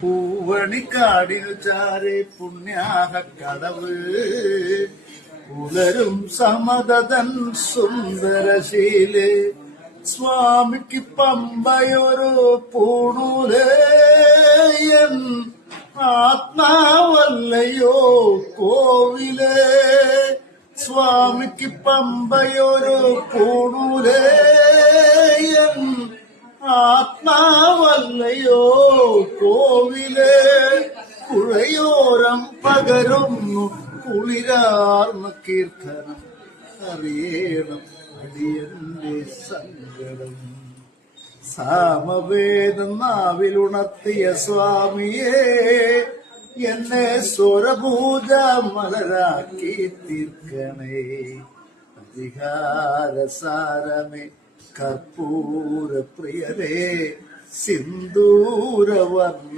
പൂവണിക്കാടിനു ചാരെ പുണ്യാഹ കടവ് പുലരും സമതൻ സുന്ദരശീല് സ്വാമിക്ക് പമ്പയൊരു പൂണൂലേയൻ ആത്മാവല്ലയോ കോവിലേ സ്വാമിക്ക് പമ്പയൊരു പൂണൂലേയൻ ആത്മാവല്ലയോ കോവിലേ പുഴയോരം പകരുന്നു കുളിരാർന്ന കീർത്തനം അറിയണം അടിയന്റെ സങ്കടം സാമവേദം നാവിലുണർത്തിയ സ്വാമിയേ എന്നെ സ്വരപൂജ മലരാക്കി തീർക്കണേ അധികാരസാരമേ കർപ്പൂര പ്രിയരേ സിന്ദൂരവർണ്ണ